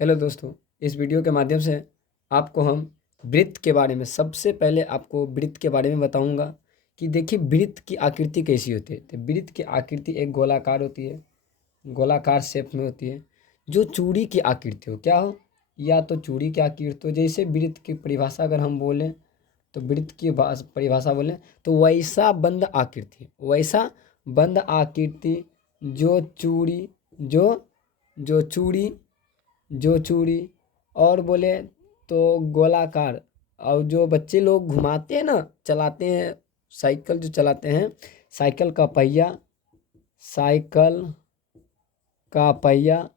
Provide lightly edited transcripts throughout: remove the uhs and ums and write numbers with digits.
Hello दोस्तों, इस video के माध्यम से आपको हम वृत्त के बारे में सबसे पहले आपको वृत्त के बारे में बताऊंगा कि देखिए वृत्त की आकृति कैसी होती है। तो वृत्त की आकृति एक गोलाकार होती है, गोलाकार शेप में होती है। जो चूड़ी की आकृति हो, क्या हो, या तो चूड़ी की आकृति हो। जैसे वृत्त की परिभाषा अगर हम बोलें तो वृत्त की परिभाषा बोलें तो वैसा बंद आकृति, वैसा बंद आकृति जो चूड़ी जो जो चूड़ी जो चूड़ी और बोले तो गोलाकार। और जो बच्चे लोग घुमाते हैं ना, चलाते हैं, साइकिल जो चलाते हैं, साइकिल का पहिया, साइकिल का पहिया,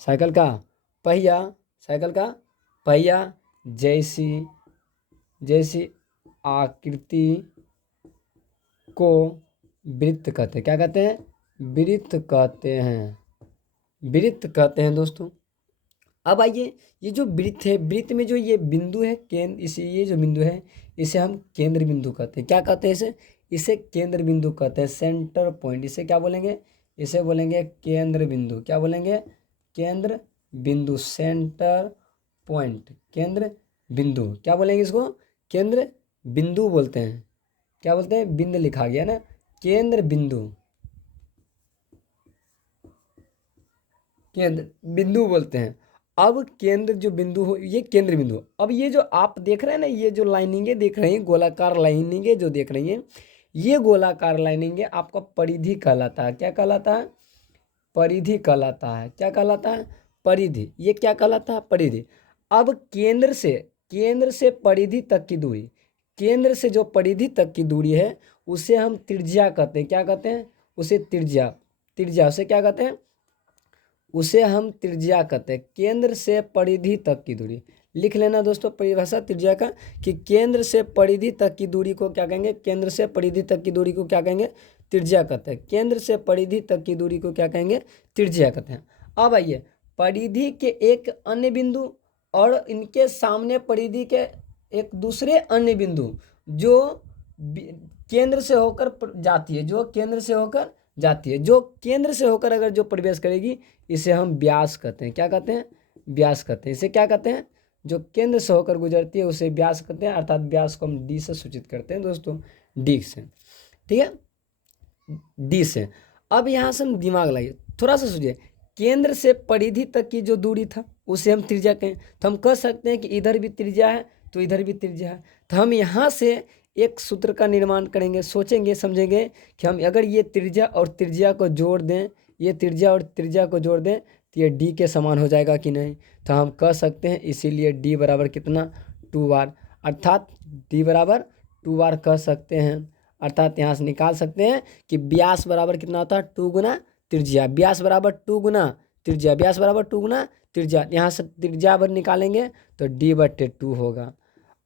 साइकिल का पहिया, साइकिल का पहिया जैसी जैसी आकृति को वृत्त कहते हैं। क्या कहते हैं? वृत्त कहते हैं, वृत्त कहते हैं दोस्तों। अब आइए, ये जो वृत्त है, वृत्त में जो ये बिंदु है केंद्र, इसे ये जो बिंदु है इसे हम केंद्र बिंदु कहते हैं। क्या कहते हैं इसे? इसे केंद्र बिंदु कहते हैं, सेंटर पॉइंट। इसे क्या बोलेंगे? इसे बोलेंगे केंद्र बिंदु। क्या बोलेंगे? केंद्र बिंदु, सेंटर पॉइंट, केंद्र बिंदु। क्या बोलेंगे इसको? केंद्र बिंदु बोलते हैं। क्या बोलते हैं? बिंदु लिखा गया ना, केंद्र बिंदु, केंद्र बिंदु बोलते हैं। अब केंद्र जो बिंदु हो, ये केंद्र बिंदु। अब ये जो आप देख रहे हैं ना, ये जो लाइनिंगें देख रहे हैं, गोलाकार लाइनिंगें जो देख रही हैं, ये गोलाकार लाइनिंगें आपका परिधि कहलाता है। क्या कहलाता है? परिधि कहलाता है। क्या कहलाता है? परिधि। ये क्या कहलाता है? परिधि। अब केंद्र से परिधि तक की दूरी, केंद्र से जो परिधि तक की दूरी है उसे हम त्रिज्या कहते हैं। क्या कहते हैं? उसे त्रिज्या, त्रिज्या उसे क्या कहते हैं? उसे हम त्रिज्या कहते हैं। केंद्र से परिधि तक की दूरी लिख लेना दोस्तों, परिभाषा त्रिज्या का, कि केंद्र से परिधि तक की दूरी को क्या कहेंगे? केंद्र से परिधि तक की दूरी को क्या कहेंगे? त्रिज्या कहते हैं। केंद्र से परिधि तक की दूरी को क्या कहेंगे? त्रिज्या कहते हैं। अब आइए, परिधि के एक अन्य बिंदु और इनके सामने परिधि के एक दूसरे अन्य बिंदु जो केंद्र से होकर जाती है, जो केंद्र से होकर जाती है, जो केंद्र से होकर अगर जो प्रवेश करेगी इसे हम व्यास कहते हैं। क्या कहते हैं? व्यास कहते हैं। इसे क्या कहते हैं? जो केंद्र से होकर गुजरती है उसे व्यास कहते हैं, अर्थात व्यास को हम डी से सूचित करते हैं दोस्तों, डी से। ठीक है, डी से। अब यहाँ से हम दिमाग लगाइए, थोड़ा सा सोचिए। केंद्र से परिधि तक की जो दूरी था उसे हम त्रिज्या कहें, तो हम कह सकते हैं कि इधर भी त्रिज्या है तो इधर भी त्रिज्या है। तो हम यहाँ से एक सूत्र का निर्माण करेंगे, सोचेंगे, समझेंगे कि हम अगर ये त्रिज्या और त्रिज्या को जोड़ दें, ये त्रिज्या और त्रिज्या को जोड़ दें तो ये डी के समान हो जाएगा कि नहीं। तो हम कह सकते हैं, इसीलिए डी बराबर कितना? 2r, अर्थात डी बराबर 2r कह सकते हैं। अर्थात यहाँ से निकाल सकते हैं कि व्यास बराबर कितना होता है? 2 गुना त्रिज्या। व्यास बराबर 2 गुना त्रिज्या, व्यास बराबर 2 गुना त्रिज्या। यहाँ से त्रिज्या भर निकालेंगे तो d/2 होगा।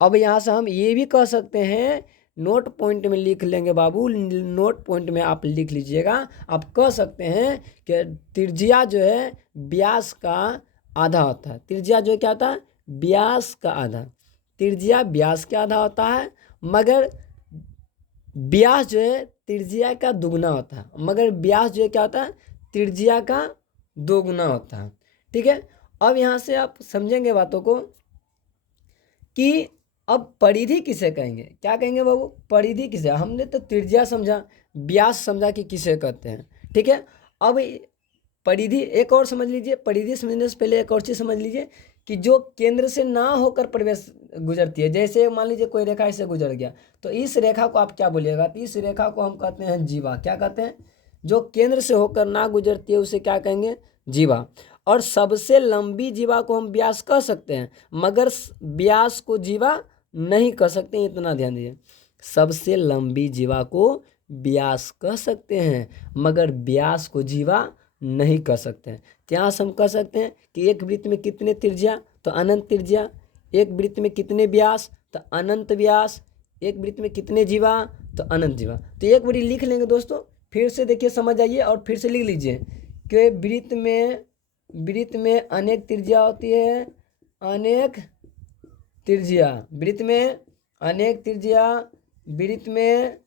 अब यहाँ से हम ये भी कह सकते हैं, नोट पॉइंट में लिख लेंगे बाबू, नोट पॉइंट में आप लिख लीजिएगा। आप कह सकते हैं कि त्रिज्या जो है व्यास का आधा होता है। त्रिज्या जो क्या होता है? व्यास का आधा। त्रिज्या व्यास का आधा होता है, मगर व्यास जो है त्रिज्या का दुगना होता है, मगर व्यास जो है क्या होता है? त्रिज्या का दोगुना होता है। ठीक है, अब यहाँ से आप समझेंगे बातों को कि अब परिधि किसे कहेंगे? क्या कहेंगे बाबू? परिधि किसे? हमने तो त्रिज्या समझा, व्यास समझा कि किसे कहते हैं। ठीक है, अब परिधि एक और समझ लीजिए। परिधि समझने से पहले एक और चीज समझ लीजिए कि जो केंद्र से ना होकर प्रवेश गुजरती है, जैसे मान लीजिए कोई रेखा इससे गुजर गया, तो इस रेखा को आप क्या बोलिएगा? तो इस रेखा को हम कहते हैं जीवा। क्या कहते हैं? जो केंद्र से होकर ना गुजरती है उसे क्या कहेंगे? जीवा। और सबसे लंबी जीवा को हम व्यास कह सकते हैं, मगर व्यास को जीवा नहीं कह सकते, इतना ध्यान दीजिए। सबसे लंबी जीवा को व्यास कह सकते हैं, मगर व्यास को जीवा नहीं कह सकते हैं। यहाँ से हम कह सकते हैं कि एक वृत्त में कितने त्रिज्या? तो अनंत त्रिज्या। एक वृत्त में कितने व्यास? तो अनंत व्यास। एक वृत्त में कितने जीवा? तो अनंत जीवा। तो एक बारी लिख लेंगे दोस्तों, फिर से देखिए, समझ आइए और फिर से लिख लीजिए कि वृत्त में अनेक त्रिज्या होती है, अनेक त्रिज्या। वृत्त में अनेक त्रिज्या, वृत्त में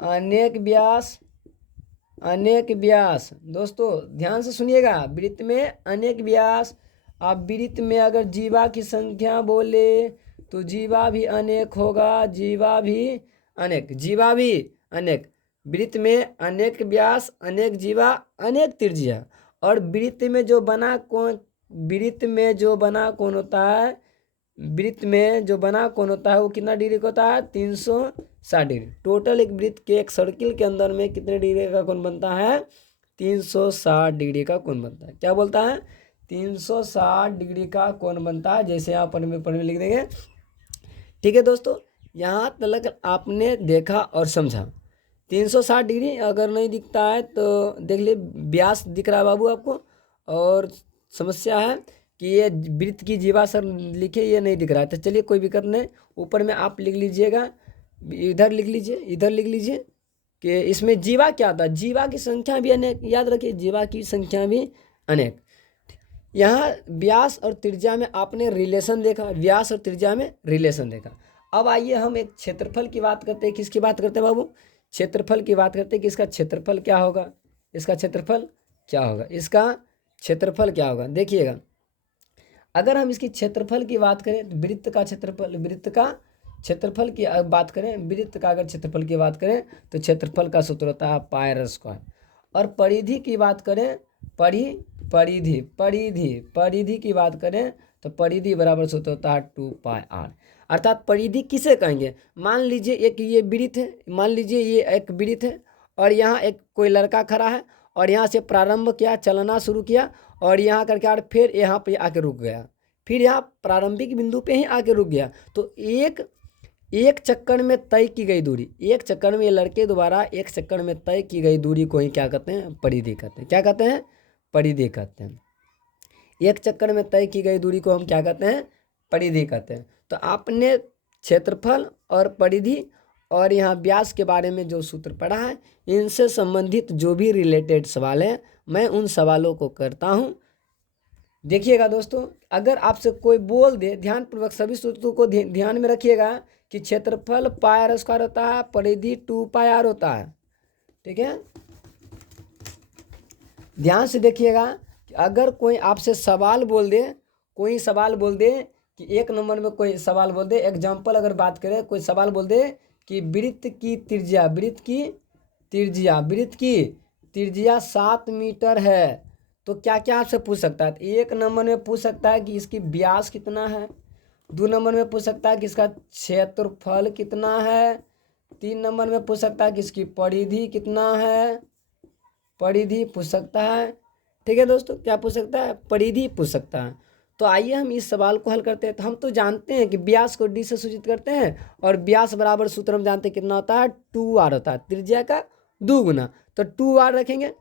अनेक व्यास, अनेक व्यास। दोस्तों ध्यान से सुनिएगा, वृत्त में अनेक व्यास। आप वृत्त में अगर जीवा की संख्या बोले तो जीवा भी अनेक होगा, जीवा भी अनेक, जीवा भी अनेक। वृत्त में अनेक व्यास, अनेक जीवा, अनेक त्रिज्या। और वृत्त में जो बना कोण, वृत्त में जो बना कोण होता है, वृत्त में जो बना कोण होता है वो कितना डिग्री का होता है? 360 डिग्री। टोटल एक वृत्त के, एक सर्किल के अंदर में कितने डिग्री का कोण बनता है? 360 डिग्री का कोण बनता है। क्या बोलता है? 360 डिग्री का कोण बनता है। जैसे यहाँ पर में लिख देंगे। ठीक है दोस्तों, यहाँ तक आपने देखा और समझा। 360 डिग्री अगर नहीं दिखता है तो देख लिए, व्यास दिख रहा है बाबू आपको, और समस्या है कि ये वृत्त की जीवा सर लिखे, ये नहीं दिख रहा है। तो चलिए कोई दिक्कत नहीं, ऊपर में आप लिख लीजिएगा, इधर लिख लीजिए, इधर लिख लीजिए कि इसमें जीवा क्या होता है। जीवा की संख्या भी अनेक, याद रखिए जीवा की संख्या भी अनेक। यहाँ व्यास और त्रिज्या में आपने रिलेशन देखा, व्यास और त्रिज्या में रिलेशन देखा। अब आइए हम एक क्षेत्रफल की बात करते हैं। किसकी बात करते हैं बाबू? क्षेत्रफल की बात करते हैं कि इसका क्षेत्रफल क्या होगा, इसका क्षेत्रफल क्या होगा, इसका क्षेत्रफल क्या होगा। देखिएगा, अगर हम इसकी क्षेत्रफल की बात करें तो वृत्त का क्षेत्रफल, वृत्त का क्षेत्रफल की बात करें, वृत्त का अगर क्षेत्रफल की बात करें तो क्षेत्रफल का सूत्र होता है पाई आर स्क्वायर। और परिधि की बात करें, परिधि परिधि परिधि की बात करें तो परिधि बराबर सूत्र होता है 2 पाई आर। अर्थात परिधि किसे कहेंगे? मान लीजिए एक ये वृत्त है, मान लीजिए ये एक वृत्त है, और यहाँ एक कोई लड़का खड़ा है, और यहाँ से प्रारंभ किया, चलना शुरू किया, और यहाँ करके और फिर यहाँ पे आके रुक गया, फिर यहाँ प्रारंभिक बिंदु पे ही आके रुक गया। तो एक चक्कर में तय की गई दूरी, एक चक्कर में, ये लड़के द्वारा एक चक्कर में तय की गई दूरी को ही क्या कहते हैं? परिधि कहते हैं। क्या कहते हैं? परिधि कहते हैं। एक चक्कर में तय की गई दूरी को हम क्या कहते हैं? परिधि कहते हैं। तो आपने क्षेत्रफल और परिधि और यहाँ व्यास के बारे में जो सूत्र पढ़ा है, इनसे संबंधित जो भी रिलेटेड सवाल है मैं उन सवालों को करता हूँ। देखिएगा दोस्तों, अगर आपसे कोई बोल दे, ध्यानपूर्वक सभी सूत्रों को ध्यान में रखिएगा कि क्षेत्रफल पाई आर स्क्वायर होता है, परिधि 2 पाई आर होता है। ठीक है, ध्यान से देखिएगा कि अगर कोई आपसे सवाल बोल दे, कोई सवाल बोल दे कि एक नंबर में कोई सवाल बोल दे, एग्जाम्पल अगर बात करें, कोई सवाल बोल दे कि वृत्त की त्रिज्या, वृत्त की त्रिज्या, वृत्त की त्रिज्या 7 मीटर है, तो क्या क्या आपसे पूछ सकता है? एक नंबर में पूछ सकता है कि इसकी व्यास कितना है, 2 नंबर में पूछ सकता है कि इसका क्षेत्रफल कितना है, 3 नंबर में पूछ सकता है कि इसकी परिधि कितना है, परिधि पूछ सकता है। ठीक है दोस्तों, क्या पूछ सकता है? परिधि पूछ सकता है। तो आइए हम इस सवाल को हल करते हैं। तो हम तो जानते हैं कि व्यास को डी से सूचित करते हैं, और व्यास बराबर सूत्र हम जानते हैं कितना होता है? 2r होता है, त्रिज्या का 2 गुना। तो 2r रखेंगे,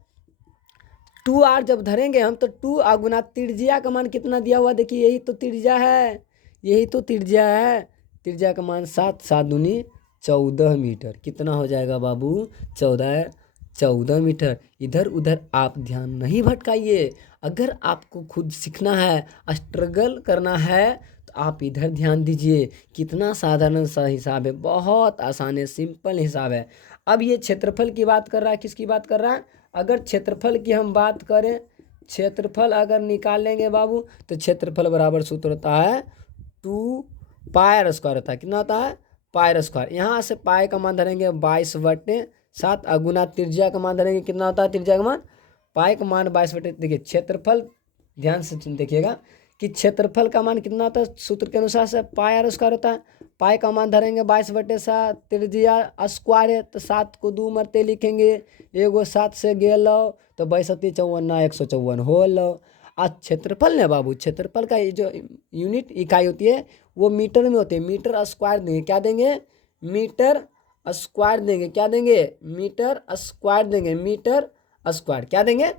2r जब धरेंगे हम तो 2 गुना त्रिज्या का मान कितना दिया हुआ, देखिए यही तो त्रिज्या है, यही तो त्रिज्या है। त्रिज्या का मान 7, 7 दूनी 14 मीटर। कितना हो जाएगा बाबू? 14 मीटर। इधर उधर आप ध्यान नहीं भटकाइए। अगर आपको खुद सीखना है, स्ट्रगल करना है, तो आप इधर ध्यान दीजिए। कितना साधारण सा हिसाब है, बहुत आसान है, सिंपल हिसाब है। अब ये क्षेत्रफल की बात कर रहा है, किसकी बात कर रहा है? अगर क्षेत्रफल की हम बात करें, क्षेत्रफल अगर निकालेंगे बाबू तो क्षेत्रफल बराबर सूत्र होता है 2 पाई आर स्क्वायर होता है। कितना होता है? पाई आर स्क्वायर। यहाँ से पाई का मान धरेंगे 22/7, अगुना त्रिज्या का मान धरेंगे, कितना होता है त्रिज्या का मान? पाई का मान 22/, देखिए क्षेत्रफल ध्यान से देखिएगा कि क्षेत्रफल का मान कितना होता है सूत्र के अनुसार से? पाई आर स्क्वायर होता है। पाई का मान धरेंगे 22/7, त्रिज्या स्क्वायर है तो 7 को 2 मरते लिखेंगे, एगो 7 से गेलो तो 62 54 154 होलो। आज क्षेत्रफल ने बाबू, क्षेत्रफल का ये जो यूनिट इकाई होती है वो मीटर में होती है। मीटर स्क्वायर देंगे, क्या देंगे? मीटर स्क्वायर देंगे। क्या देंगे? मीटर स्क्वायर देंगे, मीटर स्क्वायर। क्या देंगे?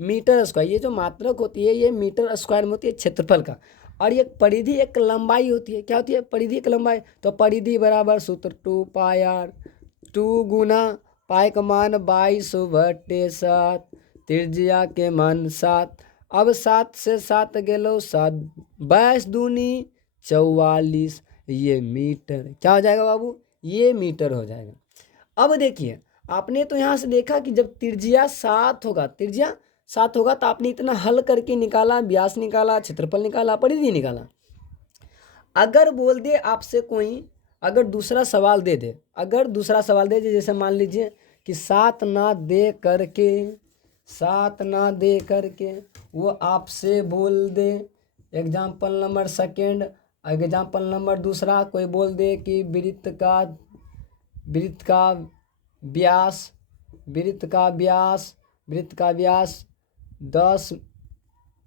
Metre square. ये जो मात्रक होती है ये मीटर स्क्वायर में होती है क्षेत्रफल का। और ये परिधि एक लंबाई होती है। क्या होती है? परिधि एक लंबाई। तो परिधि बराबर सूत्र 2 पाई आर, 2 गुना पाई का मान 22/7, त्रिज्या के मान 7। अब 7 से 7 गेलो 7, 22 दूनी 44, ये मीटर। क्या हो जाएगा बाबू? ये मीटर हो जाएगा। अब देखिए, आपने तो यहाँ से देखा कि जब त्रिज्या 7 होगा, त्रिज्या 7 होगा तो आपने इतना हल करके निकाला, व्यास निकाला, क्षेत्रफल निकाला, परिधि निकाला। अगर बोल दे आपसे कोई, अगर दूसरा सवाल दे दे, अगर दूसरा सवाल दे दे, जैसे मान लीजिए कि 7 ना दे करके, 7 ना दे करके वो आपसे बोल दे, example number second, example number दूसरा कोई बोल दे कि वृत्त का व्यास, वृत्त का व्यास, वृत्त का व्यास 10,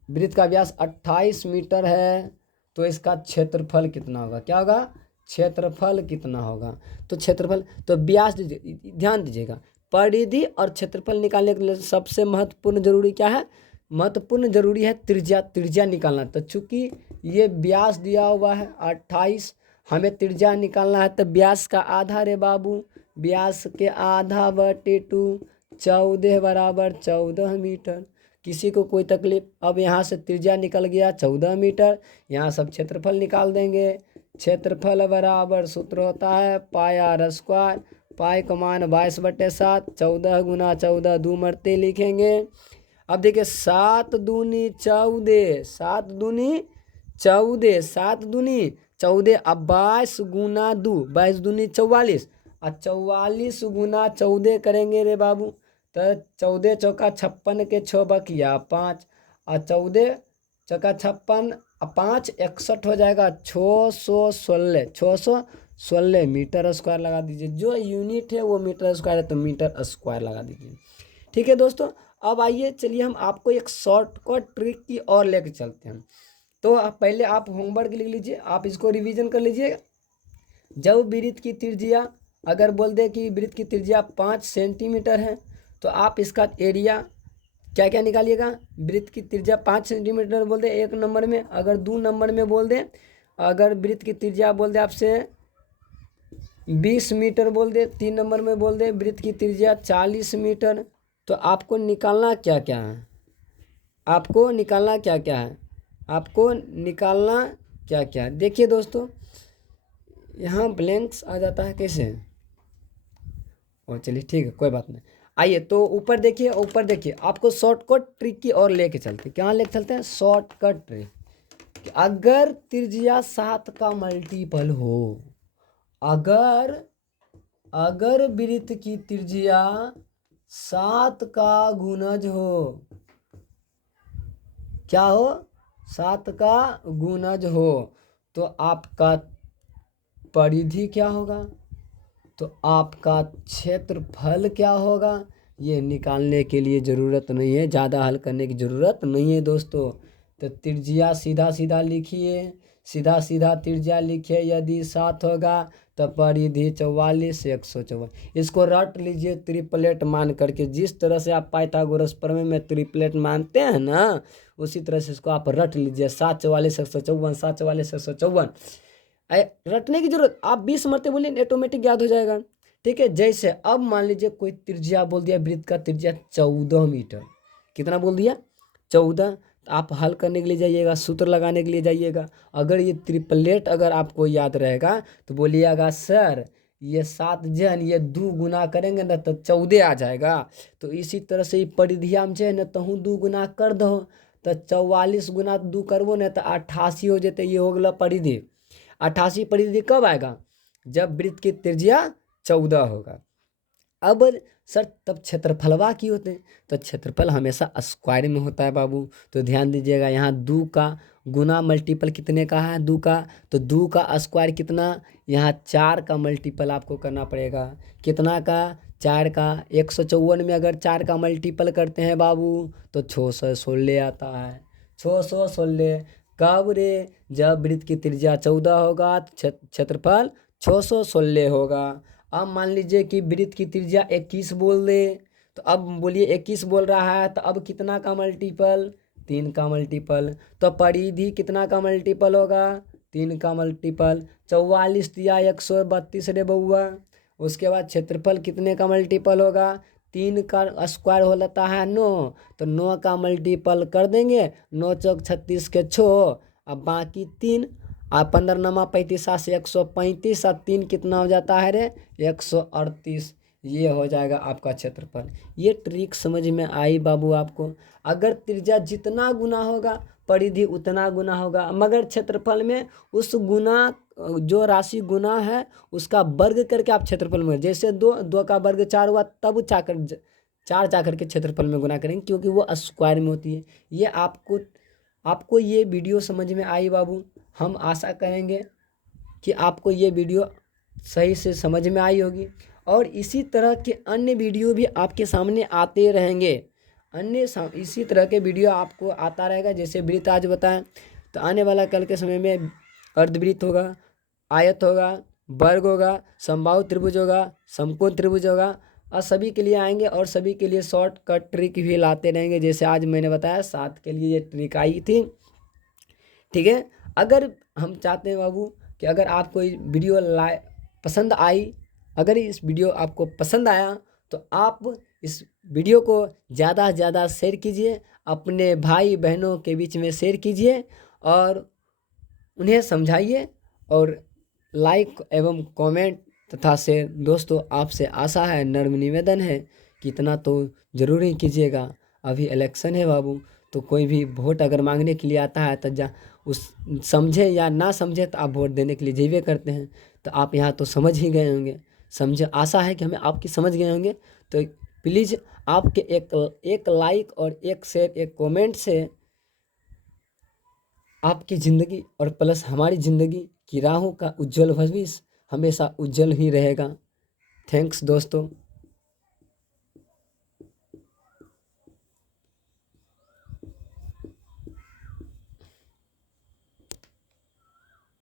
वृत्त का व्यास 28 मीटर है, तो इसका क्षेत्रफल कितना होगा? क्या होगा? क्षेत्रफल कितना होगा? तो क्षेत्रफल, तो व्यास ध्यान दीजिएगा, परिधि और क्षेत्रफल निकालने के लिए सबसे महत्वपूर्ण जरूरी क्या है? महत्वपूर्ण जरूरी है त्रिज्या, त्रिज्या निकालना। तो चूंकि ये व्यास दिया हुआ है 28, हमें त्रिज्या निकालना है, तो व्यास का आधा रे बाबू, व्यास के आधा बटे 2, 14 बराबर 14 मीटर। किसी को कोई तकलीफ? अब यहाँ से त्रिज्या निकल गया 14 मीटर, यहाँ सब क्षेत्रफल निकाल देंगे। क्षेत्रफल बराबर सूत्र होता है पाई आर स्क्वायर, पाई का मान 22/7, 14 गुना 14 दो मरते लिखेंगे। अब देखिए 7 दूनी 14, 7 दूनी 14, 7 दूनी 14, अब 22 गुना 2, 22 दूनी 44, और 44 गुना 14 करेंगे रे बाबू, तो 14 चौका 56 के 6 बकिया 5, और 14 चौका 56, 5 61 हो जाएगा, 616, 616 मीटर स्क्वायर लगा दीजिए। जो यूनिट है वो मीटर स्क्वायर है, तो मीटर स्क्वायर लगा दीजिए। ठीक है दोस्तों, अब आइए चलिए हम आपको एक शॉर्टकट ट्रिक की और लेके चलते हैं। तो पहले आप होमवर्क लिख लीजिए, आप इसको रिवीजन कर लीजिए। जब वृत्त की त्रिज्या, अगर बोल दे कि वृत्त की त्रिज्या 5 सेंटीमीटर है, तो आप इसका एरिया क्या क्या निकालिएगा? वृत्त की त्रिज्या 5 सेंटीमीटर बोल दे एक नंबर में, अगर 2 नंबर में बोल दे, अगर वृत्त की त्रिज्या बोल दे आपसे 20 मीटर बोल दे, 3 नंबर में बोल दे वृत्त की त्रिज्या 40 मीटर, तो आपको निकालना क्या क्या है? आपको निकालना क्या क्या है? आपको निकालना क्या क्या है? देखिए दोस्तों, यहाँ ब्लैंक्स आ जाता है कैसे? और चलिए ठीक है, कोई बात नहीं। आइए तो ऊपर देखिए, ऊपर देखिए, आपको शॉर्टकट ट्रिक की ओर लेके चलते हैं। क्या लेके चलते हैं? Shortcut trick. अगर त्रिज्या 7 का मल्टीपल हो, अगर वृत्त की त्रिज्या 7 का गुणज हो, क्या हो? 7 का गुणज हो, तो आपका परिधि क्या होगा? तो आपका क्षेत्रफल क्या होगा? ये निकालने के लिए ज़रूरत नहीं है, ज़्यादा हल करने की ज़रूरत नहीं है दोस्तों। तो त्रिज्या सीधा सीधा लिखिए, सीधा सीधा त्रिज्या लिखिए। यदि 7 होगा तो परिधि 44 से 154। इसको रट लीजिए ट्रिपलेट मान करके, जिस तरह से आप पाइथागोरस प्रमेय में ट्रिपलेट मानते हैं ना, उसी तरह से इसको आप रट लीजिए। 7 44 154, 7 44 154। रटने की जरूरत, आप 20 मरते बोलिए ऑटोमेटिक याद हो जाएगा। ठीक है, जैसे अब मान लीजिए कोई त्रिज्या बोल दिया, वृत्त का त्रिज्या 14 मीटर, कितना बोल दिया? 14। तो आप हल करने के लिए जाइएगा, सूत्र लगाने के लिए जाइएगा। अगर ये ट्रिपलेट अगर आपको याद रहेगा तो बोलिएगा सर ये 7 जन ये 2 गुना करेंगे ना तो 14 आ जाएगा। तो इसी तरह से परिधिया में है ना, तहूँ 2 गुना कर दो, तो 44 गुना 2 करबो ना तो 88 हो जाते। ये हो गया परिधि। 88 परिधि कब आएगा? जब वृत्त की त्रिज्या 14 होगा। अब सर तब क्षेत्रफलवा की होते हैं? तो क्षेत्रफल हमेशा स्क्वायर में होता है बाबू। तो ध्यान दीजिएगा, यहाँ 2 का गुना मल्टीपल कितने का है? 2 का। तो 2 का स्क्वायर कितना? यहाँ 4 का मल्टीपल आपको करना पड़ेगा। कितना का? 4 का। 154 में अगर 4 का मल्टीपल करते हैं बाबू तो 616 आता है। 616 कब रे? जब वृत्त की त्रिज्या 14 होगा तो क्षेत्रफल 616 होगा। अब मान लीजिए कि वृत्त की त्रिज्या 21 बोल दे, तो अब बोलिए 21 बोल रहा है, तो अब कितना का मल्टीपल? 3 का मल्टीपल। तो परिधि कितना का मल्टीपल होगा? 3 का मल्टीपल। 44 दिया 132 रे बउआ। उसके बाद क्षेत्रफल कितने का मल्टीपल होगा? 3 का स्क्वायर हो जाता है 9, तो 9 का मल्टीपल कर देंगे। 9 चौक 36 के 6, अब बाकी 3, आप 15 नमा 35 से 135, और 3 कितना हो जाता है रे? 138। ये हो जाएगा आपका क्षेत्रफल। ये ट्रिक समझ में आई बाबू आपको? अगर त्रिज्या जितना गुना होगा परिधि उतना गुना होगा, मगर क्षेत्रफल में उस गुना जो राशि गुना है उसका वर्ग करके आप क्षेत्रफल में, जैसे दो का वर्ग 4 हुआ तब चार जाकर के क्षेत्रफल में गुना करेंगे, क्योंकि वो स्क्वायर में होती है। ये आपको ये वीडियो समझ में आई बाबू? हम आशा करेंगे कि आपको ये वीडियो सही से समझ में आई होगी, और इसी तरह के अन्य वीडियो भी आपके सामने आते रहेंगे। इसी तरह के वीडियो आपको आता रहेगा। जैसे वृत्त आज बताएं, तो आने वाला कल के समय में अर्धवृत्त होगा, आयत होगा, वर्ग होगा, समबाहु त्रिभुज होगा, समकोण त्रिभुज होगा, और सभी के लिए आएंगे, और सभी के लिए शॉर्टकट ट्रिक भी लाते रहेंगे। जैसे आज मैंने बताया 7 के लिए ये ट्रिक आई थी, ठीक है। अगर हम चाहते हैं बाबू कि अगर आपको वीडियो पसंद आई, अगर इस वीडियो आपको पसंद आया तो आप इस वीडियो को ज़्यादा से ज़्यादा शेयर कीजिए, अपने भाई बहनों के बीच में शेयर कीजिए और उन्हें समझाइए, और लाइक एवं कमेंट तथा शेयर। दोस्तों, आपसे आशा है, नम्र निवेदन है कि इतना तो ज़रूर ही कीजिएगा। अभी इलेक्शन है बाबू, तो कोई भी वोट अगर मांगने के लिए आता है तो उस समझे या ना समझे तो आप वोट देने के लिए जेबे करते हैं। तो आप यहाँ तो समझ ही गए होंगे, समझे। आशा है कि हमें आपकी समझ गए होंगे। तो प्लीज़ आपके एक लाइक और एक शेयर, एक कमेंट से आपकी ज़िंदगी और प्लस हमारी ज़िंदगी की राहों का उज्जवल भविष्य हमेशा उज्जवल ही रहेगा। थैंक्स दोस्तों।